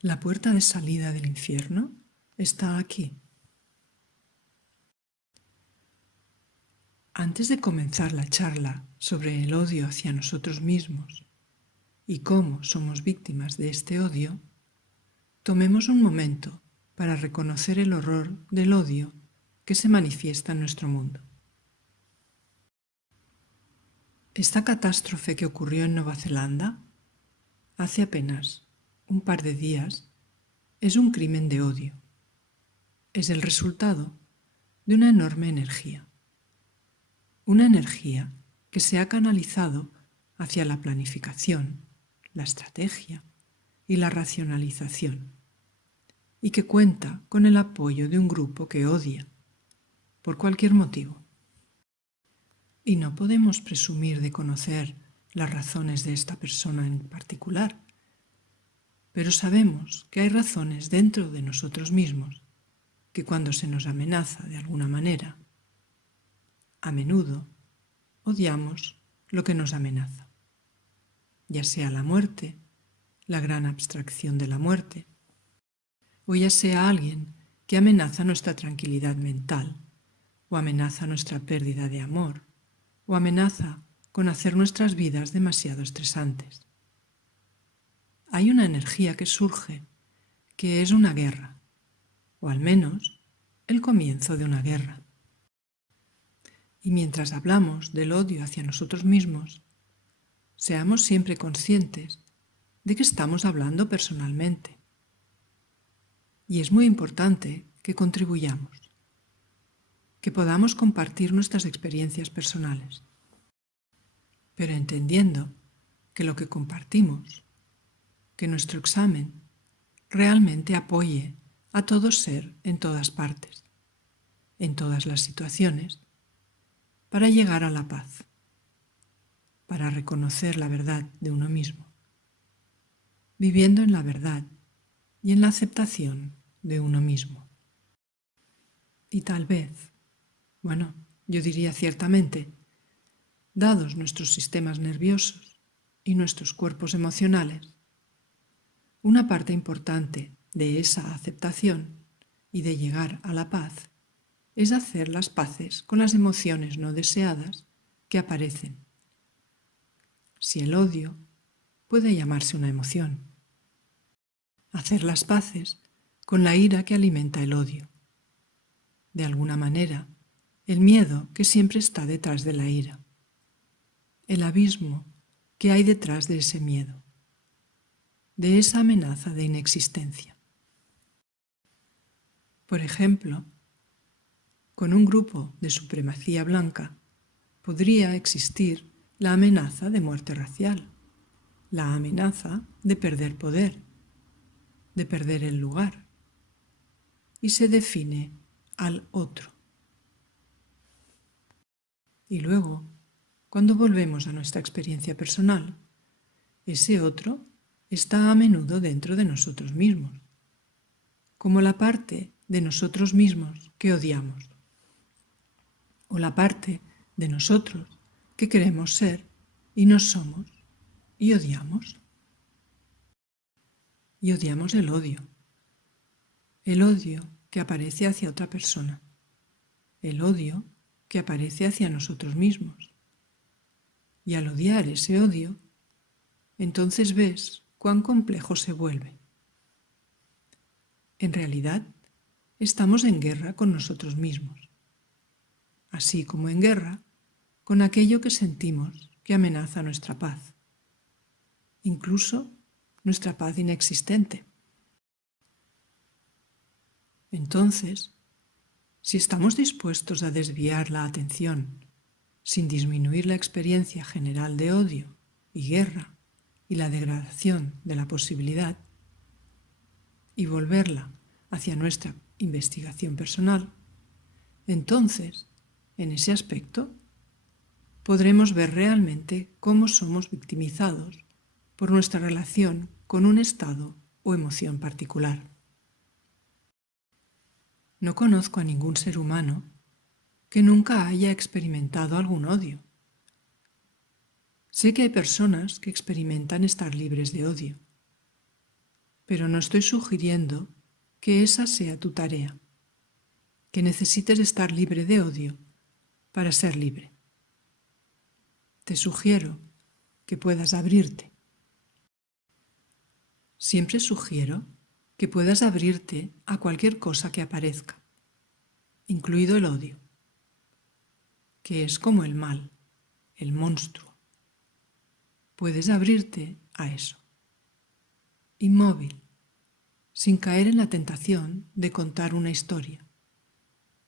La puerta de salida del infierno está aquí. Antes de comenzar la charla sobre el odio hacia nosotros mismos y cómo somos víctimas de este odio, tomemos un momento para reconocer el horror del odio que se manifiesta en nuestro mundo. Esta catástrofe que ocurrió en Nueva Zelanda hace apenas un par de días es un crimen de odio. Es el resultado de una enorme energía. Una energía que se ha canalizado hacia la planificación, la estrategia y la racionalización, y que cuenta con el apoyo de un grupo que odia, por cualquier motivo. Y no podemos presumir de conocer las razones de esta persona en particular, pero sabemos que hay razones dentro de nosotros mismos que cuando se nos amenaza de alguna manera, a menudo odiamos lo que nos amenaza, ya sea la muerte, la gran abstracción de la muerte, o ya sea alguien que amenaza nuestra tranquilidad mental, o amenaza nuestra pérdida de amor, o amenaza con hacer nuestras vidas demasiado estresantes. Hay una energía que surge, que es una guerra, o al menos el comienzo de una guerra. Y mientras hablamos del odio hacia nosotros mismos, seamos siempre conscientes de que estamos hablando personalmente. Y es muy importante que contribuyamos, que podamos compartir nuestras experiencias personales, pero entendiendo que lo que compartimos, que nuestro examen realmente apoye a todo ser en todas partes, en todas las situaciones, para llegar a la paz, para reconocer la verdad de uno mismo, viviendo en la verdad y en la aceptación de uno mismo. Y tal vez, yo diría ciertamente, dados nuestros sistemas nerviosos y nuestros cuerpos emocionales, una parte importante de esa aceptación y de llegar a la paz es hacer las paces con las emociones no deseadas que aparecen. Si el odio puede llamarse una emoción. Hacer las paces con la ira que alimenta el odio. De alguna manera, el miedo que siempre está detrás de la ira. El abismo que hay detrás de ese miedo, de esa amenaza de inexistencia. Por ejemplo, con un grupo de supremacía blanca podría existir la amenaza de muerte racial, la amenaza de perder poder, de perder el lugar, y se define al otro. Y luego, cuando volvemos a nuestra experiencia personal, ese otro está a menudo dentro de nosotros mismos, como la parte de nosotros mismos que odiamos, o la parte de nosotros que queremos ser y no somos, y odiamos. Y odiamos el odio que aparece hacia otra persona, el odio que aparece hacia nosotros mismos. Y al odiar ese odio, entonces ves cuán complejo se vuelve. En realidad, estamos en guerra con nosotros mismos, así como en guerra con aquello que sentimos que amenaza nuestra paz, incluso nuestra paz inexistente. Entonces, si estamos dispuestos a desviar la atención sin disminuir la experiencia general de odio y guerra y la degradación de la posibilidad, y volverla hacia nuestra investigación personal, entonces, en ese aspecto, podremos ver realmente cómo somos victimizados por nuestra relación con un estado o emoción particular. No conozco a ningún ser humano que nunca haya experimentado algún odio. Sé que hay personas que experimentan estar libres de odio. Pero no estoy sugiriendo que esa sea tu tarea, que necesites estar libre de odio para ser libre. Te sugiero que puedas abrirte. Siempre sugiero que puedas abrirte a cualquier cosa que aparezca, incluido el odio, que es como el mal, el monstruo. Puedes abrirte a eso, inmóvil, sin caer en la tentación de contar una historia,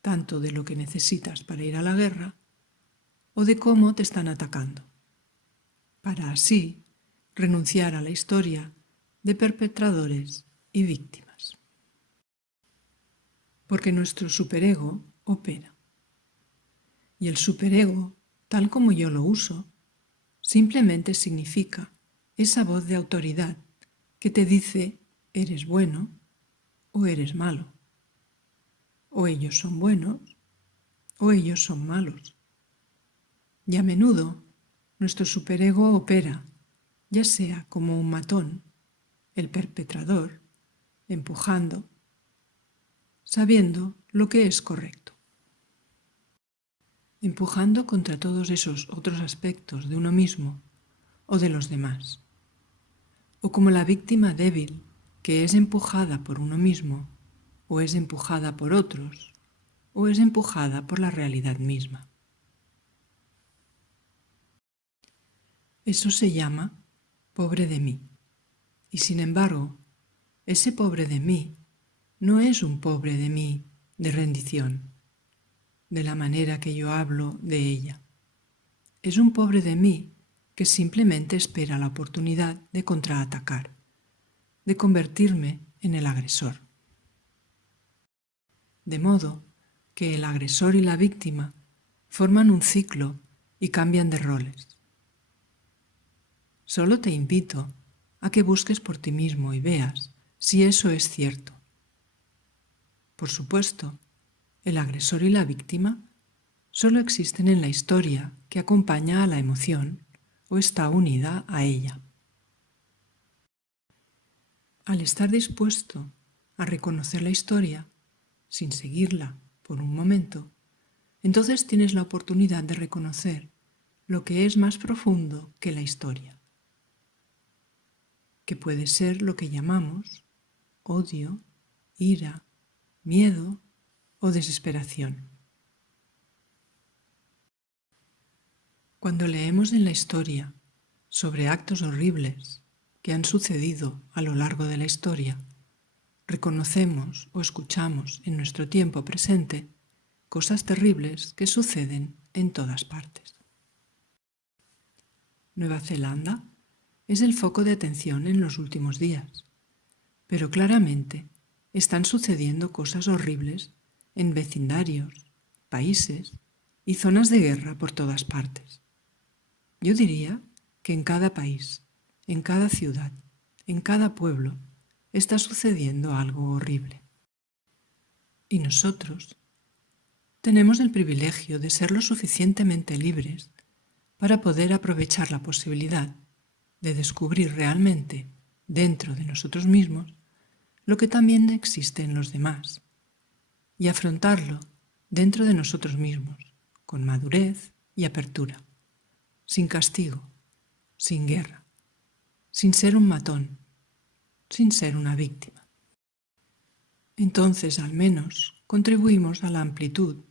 tanto de lo que necesitas para ir a la guerra o de cómo te están atacando, para así renunciar a la historia de perpetradores y víctimas. Porque nuestro superego opera. Y el superego, tal como yo lo uso, simplemente significa esa voz de autoridad que te dice eres bueno o eres malo, o ellos son buenos o ellos son malos. Y a menudo nuestro superego opera, ya sea como un matón, el perpetrador, empujando, sabiendo lo que es correcto, empujando contra todos esos otros aspectos de uno mismo o de los demás, o como la víctima débil que es empujada por uno mismo, o es empujada por otros, o es empujada por la realidad misma. Eso se llama pobre de mí. Y sin embargo, ese pobre de mí no es un pobre de mí de rendición, de la manera que yo hablo de ella. Es un pobre de mí que simplemente espera la oportunidad de contraatacar, de convertirme en el agresor. De modo que el agresor y la víctima forman un ciclo y cambian de roles. Solo te invito a que busques por ti mismo y veas si eso es cierto. Por supuesto, el agresor y la víctima solo existen en la historia que acompaña a la emoción o está unida a ella. Al estar dispuesto a reconocer la historia, sin seguirla por un momento, entonces tienes la oportunidad de reconocer lo que es más profundo que la historia, que puede ser lo que llamamos odio, ira, miedo o desesperación. Cuando leemos en la historia sobre actos horribles que han sucedido a lo largo de la historia, reconocemos o escuchamos en nuestro tiempo presente cosas terribles que suceden en todas partes. Nueva Zelanda es el foco de atención en los últimos días, pero claramente están sucediendo cosas horribles en vecindarios, países y zonas de guerra por todas partes. Yo diría que en cada país, en cada ciudad, en cada pueblo, está sucediendo algo horrible. Y nosotros tenemos el privilegio de ser lo suficientemente libres para poder aprovechar la posibilidad de descubrir realmente dentro de nosotros mismos lo que también existe en los demás y afrontarlo dentro de nosotros mismos con madurez y apertura, sin castigo, sin guerra, sin ser un matón, sin ser una víctima. Entonces, al menos, contribuimos a la amplitud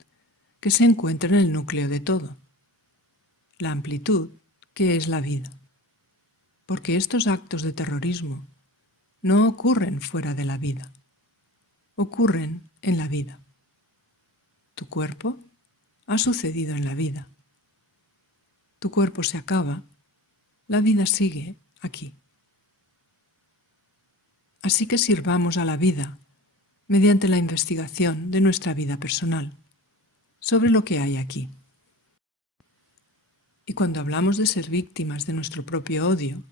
que se encuentra en el núcleo de todo, la amplitud que es la vida, porque estos actos de terrorismo no ocurren fuera de la vida, ocurren en la vida. Tu cuerpo ha sucedido en la vida. Tu cuerpo se acaba, la vida sigue aquí. Así que sirvamos a la vida mediante la investigación de nuestra vida personal sobre lo que hay aquí. Y cuando hablamos de ser víctimas de nuestro propio odio,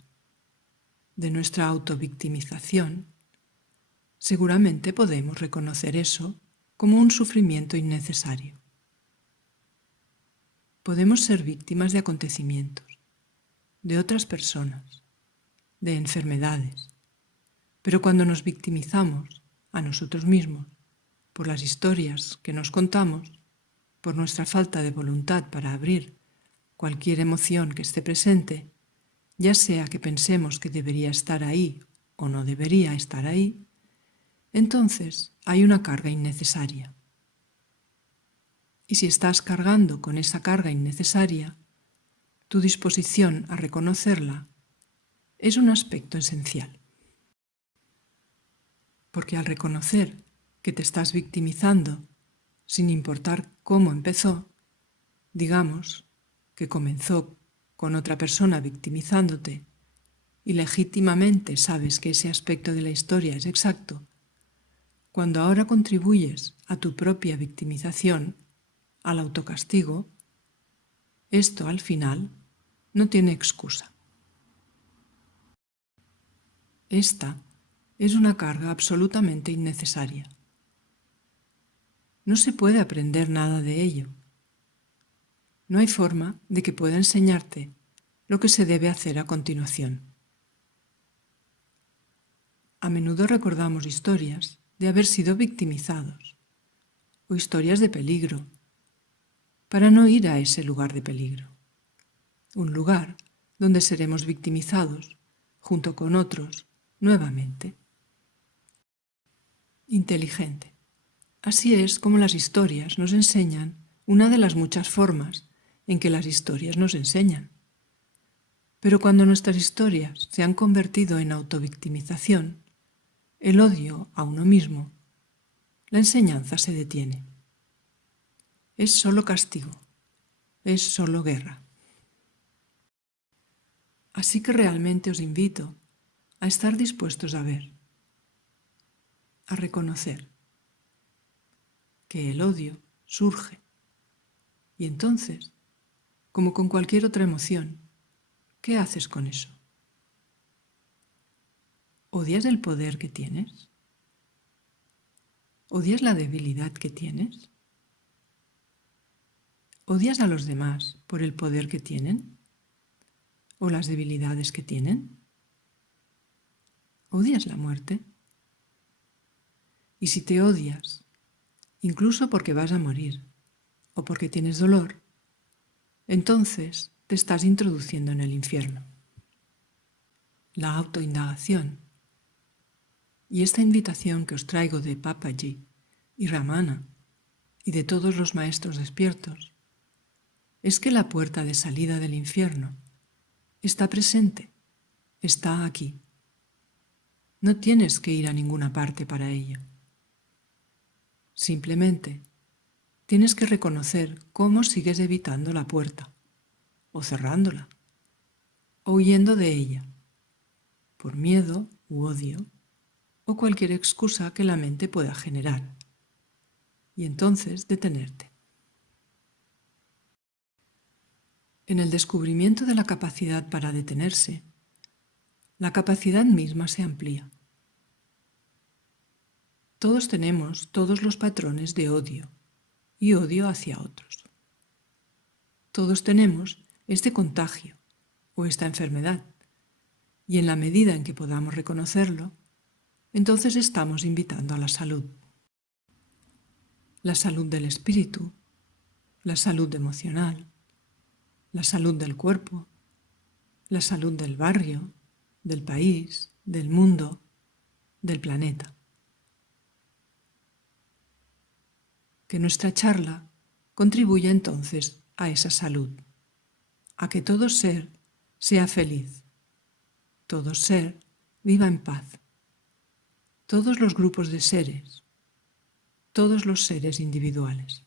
de nuestra autovictimización, seguramente podemos reconocer eso como un sufrimiento innecesario. Podemos ser víctimas de acontecimientos, de otras personas, de enfermedades, Pero cuando nos victimizamos a nosotros mismos por las historias que nos contamos, por nuestra falta de voluntad para abrir cualquier emoción que esté presente, ya sea que pensemos que debería estar ahí o no debería estar ahí, entonces hay una carga innecesaria. Y si estás cargando con esa carga innecesaria, tu disposición a reconocerla es un aspecto esencial. Porque al reconocer que te estás victimizando, sin importar cómo empezó, digamos que comenzó con otra persona victimizándote y legítimamente sabes que ese aspecto de la historia es exacto, cuando ahora contribuyes a tu propia victimización, al autocastigo, esto al final no tiene excusa. Esta es una carga absolutamente innecesaria. No se puede aprender nada de ello. No hay forma de que pueda enseñarte lo que se debe hacer a continuación. A menudo recordamos historias de haber sido victimizados o historias de peligro para no ir a ese lugar de peligro. Un lugar donde seremos victimizados junto con otros nuevamente. Inteligente. Así es como las historias nos enseñan una de las muchas formas en que las historias nos enseñan. Pero cuando nuestras historias se han convertido en autovictimización, el odio a uno mismo, la enseñanza se detiene. Es solo castigo, es solo guerra. Así que realmente os invito a estar dispuestos a ver, a reconocer que el odio surge y entonces, como con cualquier otra emoción, ¿qué haces con eso? ¿Odias el poder que tienes? ¿Odias la debilidad que tienes? ¿Odias a los demás por el poder que tienen? ¿O las debilidades que tienen? ¿Odias la muerte? Y si te odias, incluso porque vas a morir o porque tienes dolor, entonces te estás introduciendo en el infierno. La autoindagación y esta invitación que os traigo de Papaji y Ramana y de todos los maestros despiertos es que la puerta de salida del infierno está presente, está aquí. No tienes que ir a ninguna parte para ello. Simplemente tienes que reconocer cómo sigues evitando la puerta, o cerrándola, o huyendo de ella, por miedo u odio, o cualquier excusa que la mente pueda generar, y entonces detenerte. En el descubrimiento de la capacidad para detenerse, la capacidad misma se amplía. Todos tenemos todos los patrones de odio y odio hacia otros. Todos tenemos este contagio o esta enfermedad, y en la medida en que podamos reconocerlo, entonces estamos invitando a la salud del espíritu, la salud emocional, la salud del cuerpo, la salud del barrio, del país, del mundo, del planeta. Que nuestra charla contribuya entonces a esa salud, a que todo ser sea feliz, todo ser viva en paz, todos los grupos de seres, todos los seres individuales.